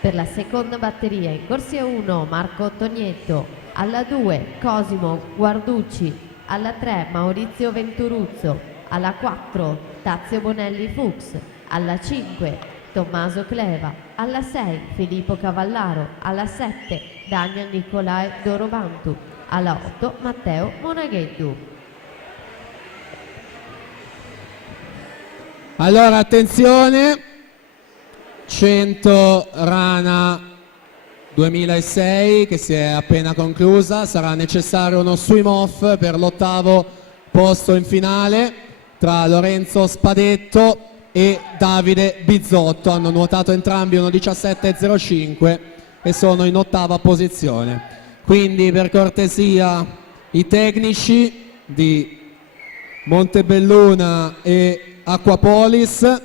Per la seconda batteria in corsia 1 Marco Ottonietto, alla 2 Cosimo Guarducci, alla 3 Maurizio Venturuzzo, alla 4 Tazio Bonelli Fuchs, alla 5 Tommaso Cleva, alla 6 Filippo Cavallaro, alla 7 Daniel Nicolae Dorobantu, alla 8 Matteo Monagheddu. Allora attenzione, 100 Rana 2006 che si è appena conclusa, sarà necessario uno swim off per l'8º posto in finale tra Lorenzo Spadetto e Davide Bizzotto. Hanno nuotato entrambi 1:17.05 e sono in 8ª posizione. Quindi per cortesia i tecnici di Montebelluna e Aquapolis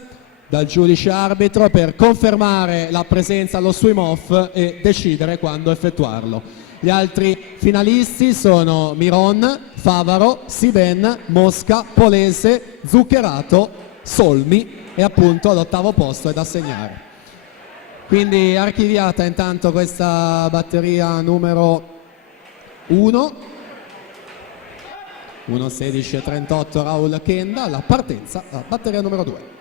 dal giudice arbitro per confermare la presenza allo swim off e decidere quando effettuarlo. Gli altri finalisti sono Miron, Favaro, Siben, Mosca, Polese, Zuccherato, Solmi e appunto all'8º posto è da segnare. Quindi archiviata intanto questa batteria numero 1, 1:16.38 Raul Kenda, la partenza, la batteria numero 2.